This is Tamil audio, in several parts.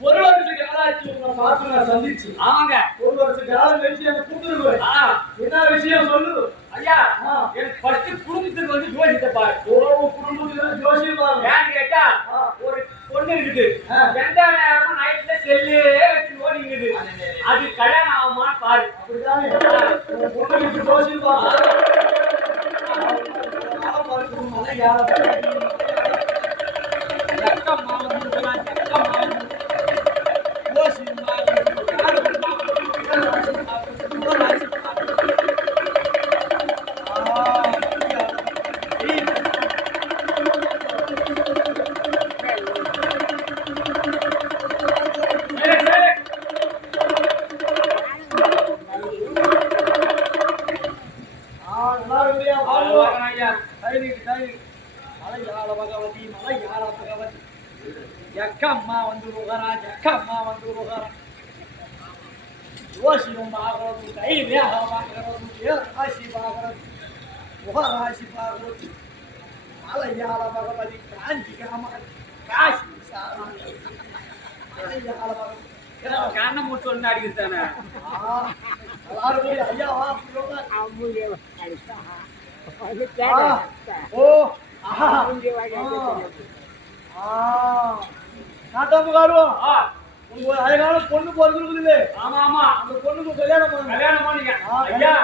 ஒரு வருஷத்துக்கு ஆளாச்சு சந்திச்சு ஆமாங்க ஒரு வருஷத்துக்கு ஆளு வச்சு எனக்கு கூப்பிட்டுருக்கோம் என்ன விஷயம் சொல்லு ஐயா எனக்கு ஃபர்ஸ்ட் குடும்பத்துக்கு வந்து ஜோசியத்தை பாரு குடும்பத்துக்கு ஜோசியம் பாரு ஏன்னு கேட்டா ஒரு பொண்ணு இருக்குது எந்த நேரமும் நைட்ல செல்லு வச்சு ஓடிங்குது அது கல்யாணம் ஆகுமான்னு பாரு அப்படிதானே பொண்ணுக்கு ஜோசியம் பாரு அம்மா வந்து அம்மா வந்து யோசியம் ஆகிறது கை வேகமாகிறது ராசி பார்க்கிறது முகராசி பார்க்கிறது மலையாள பகவதி காஞ்சி காசி மலையாள பகவதி கண்ண மூச்சு ஒன்று அடிக்குதானே ஐயாவா ஓ நாட்டாம காருவோம் உங்களுக்கு ஒரு அழகான பொண்ணு பிறந்திருக்குது ஆமா ஆமா அந்த பொண்ணுக்கு கல்யாணம் பண்ணீங்க ஐயா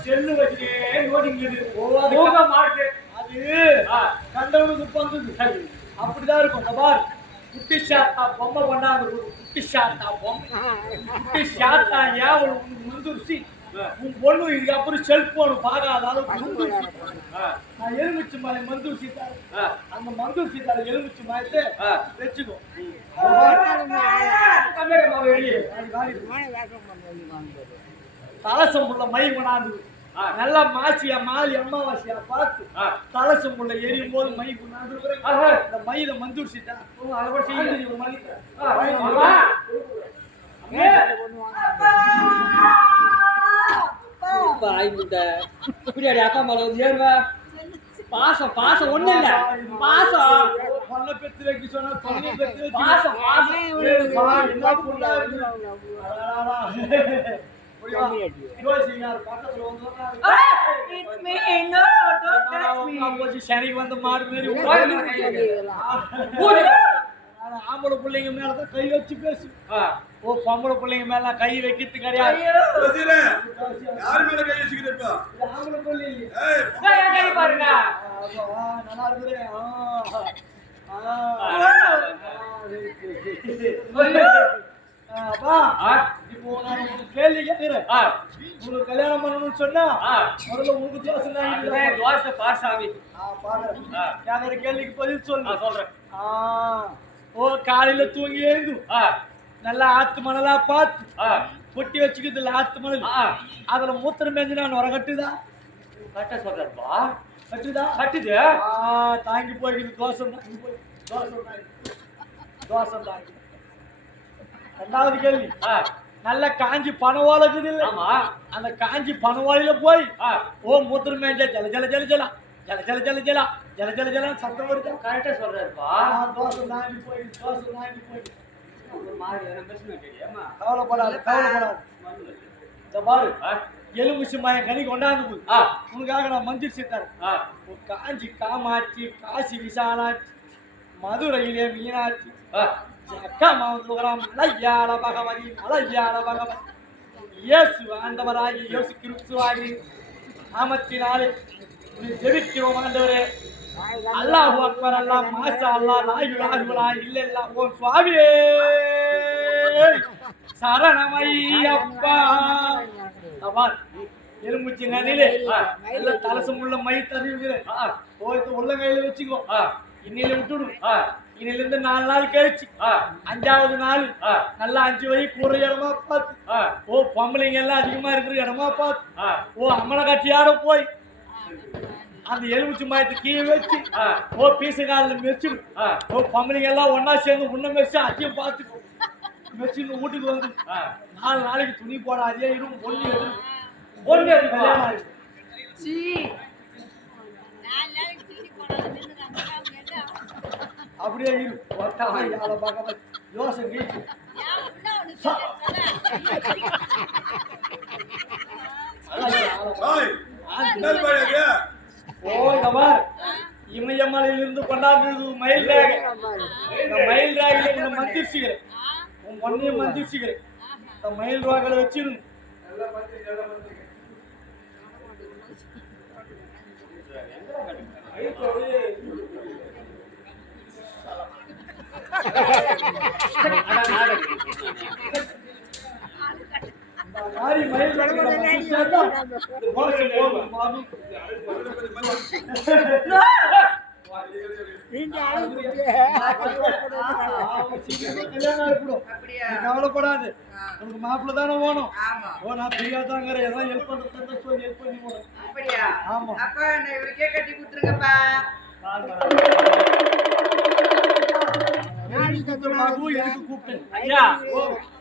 செல்லு வச்சுட்டே ஓடிங்குது மாட்டு அது கண்டவனுக்கு வந்தது அப்படிதான் இருக்கும் பார் குட்டி ஷாத்தா பொம்மை பண்ணாங்க குட்டி ஷாத்தா பொம்மை குட்டி ஷாத்தா ஏன் உனக்கு முந்துருச்சு உன் பொண்ணு இதுக்கப்புறம் செல்போன் பார்க்காத அளவுக்கு நான் எலுமிச்சு மலை மந்தூர் சீத்தாரு அந்த மந்தூர் சீத்தாரு எலுமிச்சு மயத்தை வச்சுக்கோ தலசம் உள்ள மை கொண்டாந்து நல்லா மாசியா மாலி அம்மாவாசியா பார்த்து தலசம் உள்ள எரியும் போது மை கொண்டாந்து இந்த மையில மந்தூர் சீத்தா அக்கா மேல ஏறுவ பாசம் பாசம் ஒண்ணு இல்ல பாசம் பொண்ணை பெத்து வைக்க சொன்னா பொண்ணை பெத்து பாசம் பாசம் சரி வந்து மாடு மாரி ஆம்பளை பிள்ளைங்க மேலதான் கை வச்சு பேசு ஓ பொம்பளை பிள்ளைங்க மேல கை வைக்கிறது கிடையாது யார் மேல கை வச்சுக்கிறப்ப ஆம்பளை பிள்ளை கை பாருங்க நல்லா இருக்குது அப்பா இப்போ நான் உங்களுக்கு கேள்வி கேட்கிறேன் உங்களுக்கு கல்யாணம் பண்ணணும்னு சொன்னா முதல்ல உங்களுக்கு தோசை பாசாமி கேட்கிற கேள்விக்கு பதில் சொல்லு சொல்றேன் ஓ காலையில தூங்கி எழுந்து நல்லா ஆத்து மணலா பார்த்து கொட்டி வச்சுக்கிறது ஆத்து மணல் அதுல மூத்திரம் மேஞ்சினா நுர கட்டுதா கட்ட சொல்றப்பா கட்டுதா கட்டுது தாங்கி போய்க்குது தோசை தோசை தாங்கி ரெண்டாவது கேள்வி நல்ல காஞ்சி பனவாளுக்குது இல்ல அந்த காஞ்சி பனவாளில போய் ஓ மூத்திரம் மேஞ்சா ஜல ஜல ஜல ஜல ஜல ஜல ஜல ஜல ஜல ஜல ஜல சத்தம் வருது. கரெக்டா சொல்றாருப்பா. தோசை நாங்கி போயிடுச்சு, தோசை நாங்கி போயிடுச்சு. ஒரு மாதிரி எதனா பிரச்சனை கேட்டியாமா? கவலைப்படாது, கவலைப்படாது. இந்த பாரு, எலுமிச்சு மாயம் கனி கொண்டாந்து போய் உனக்காக நான் மஞ்சள் சேர்த்தாரு. காஞ்சி காமாட்சி, காசி விசாலாட்சி, மதுரையிலே மீனாட்சி, அக்கா மாவட்டம் மலையாள பகவதி, மலையாள பகவதி, இயேசு ஆண்டவராகி இயேசு கிறிஸ்துவாகி நாமத்தினாலே ஜெபிக்கிறோம் ஆண்டவரே. அல்லாஹு அக்பர், அல்லாஹ் மாஷா அல்லாஹ், லா இலாஹா இல்லல்லாஹ், ஓ சுவாமியே சரணமையப்பா. அப்பார் எலும்புச்சி நதியிலே நல்ல தலசம் உள்ள மை தருகிறேன். போயிட்டு உள்ளங்கையில வச்சுக்கோ, இன்னையில விட்டுடும். இன்னையில இருந்து 4 நாள் கழிச்சு 5வது நாள் நல்லா 5 வழி கூற இடமா பார்த்து, ஓ பொம்பளைங்க எல்லாம் அதிகமா இருக்கிற இடமா பார்த்து, ஓ அம்மனை கட்டியாட போய் அந்த எலுமிச்சு மாயத்தை கீழே வச்சு, ஓ பீச காலில் மெரிச்சிடும். ஓ பொம்பளைங்க எல்லாம் ஒன்னா சேர்ந்து உன்ன மெரிச்சு அதையும் பார்த்துக்கோ. மெரிச்சின்னு வீட்டுக்கு வந்து 4 நாளைக்கு துணி போடாதே இரும். ஒன்று கல்யாணம் ஆயிடுச்சு. அப்படியே இரு. யோசனை வீட்டு இமயமலையிலிருந்து கொண்டாடுறது மயில் ராக. இந்த மயில் ராகில மந்திரிச்சுக்கிறேன், உன் பொண்ணையும் மந்திரிச்சுக்கிறேன். இந்த மயில் ராகலை வச்சிருங்க. கவலைப்படாது, உனக்கு மாப்பிள்ள தானே வேணும். ஓ நான் ஃப்ரீயா தாங்கிற எல்லாம் ஹெல்ப் பண்றது சொல்லி ஹெல்ப் பண்ணி போனோம். ஆமா அப்பா இவருக்கே கட்டி கொடுத்துருங்கப்பா.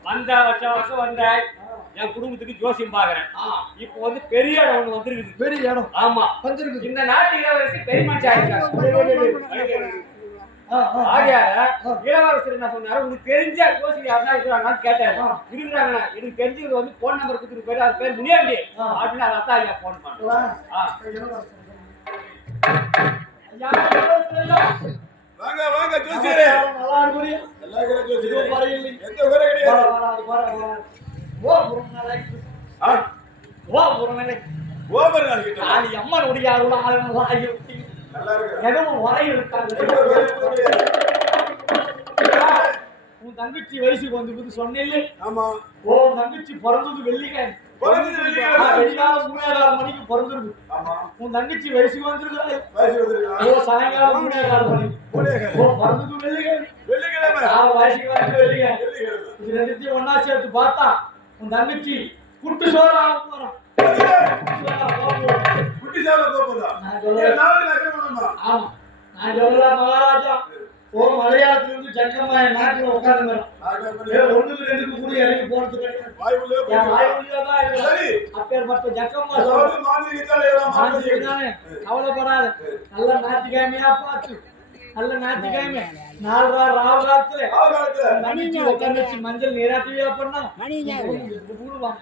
வந்த வருஷம் வந்த என் குடும்பத்துக்கு ஜோசியம் பாக்குறேன். இப்போ வந்து பெரிய இடம் ஒண்ணு வந்துருக்குது. பெரிய இடம் ஆமா வந்துருக்கு. இந்த நாட்டு இளவரசி பெரிய மனுஷன் ஆகிட்டாங்க. இளவரசர் என்ன சொன்னாரு, உனக்கு தெரிஞ்ச ஜோசியம் யாருன்னா இருக்கிறாங்கன்னு கேட்டாரு. இருக்கிறாங்க, எனக்கு தெரிஞ்சது வந்து போன் நம்பர் கொடுத்துட்டு போயிரு, அது பேர் முனியாண்டி அப்படின்னு அதான் ஐயா போன் பண்ணேன். வாங்க வாங்க ஜோசியரே. நல்லா இருக்குறியா? நல்லா இருக்கற ஜோசியரே. பாருங்க எந்த ஊரே கிடையாது. ஓ புறநாளை ஓ புறநாளை ஓவர் நாளைக்கு ஆளி அம்மன் உடையாருல ஆளன ஆகிருத்தி. நல்லா இருக்கு. எதுவும் வரை இருக்காங்க. உன் தங்கச்சி வயசுக்கு வந்து சொன்னேல்ல. ஆமா. ஓ தங்கச்சி பிறந்தது வெள்ளிக்கிழமை. வெள்ளிக்கிழமை 3:30 மணிக்கு பிறந்திருக்கு. ஆமா. உன் தங்கச்சி வயசுக்கு வந்திருக்கு. வயசு வந்திருக்கு. ஓ சாயங்காலம் 3:30 மணிக்கு. ஓ பிறந்தது வெள்ளிக்கிழமை. வெள்ளிக்கிழமை. வயசுக்கு வந்து வெள்ளிக்கிழமை. இது ரெண்டுத்தையும் ஒண்ணா சேர்த்து பார்த்தா உன் தங்கச்சி குட்டு சோறா போறான். குட்டி சாவல போறதா? நாளை நகரமா? ஆமா. நான் சொல்ல மகாராஜா ஓ மலையாளத்திலிருந்து ஜங்கம்மா நாட்டில் உட்கார்ந்து ஒண்ணுக்கு ரெண்டுக்கு கூட இறங்கி போறது கிடையாது. அப்பேற்பட்ட ஜங்கம்மா சொல்லுதானே கவலைப்படாது. நல்ல ஞாயிற்றுக்கிழமையா பார்த்து நல்ல ஞாயிற்றுக்கிழமை 4 ராவு காலத்துல மணிச்சு உட்காந்து மஞ்சள் நீராட்டியா பண்ணா கூடுவாங்க.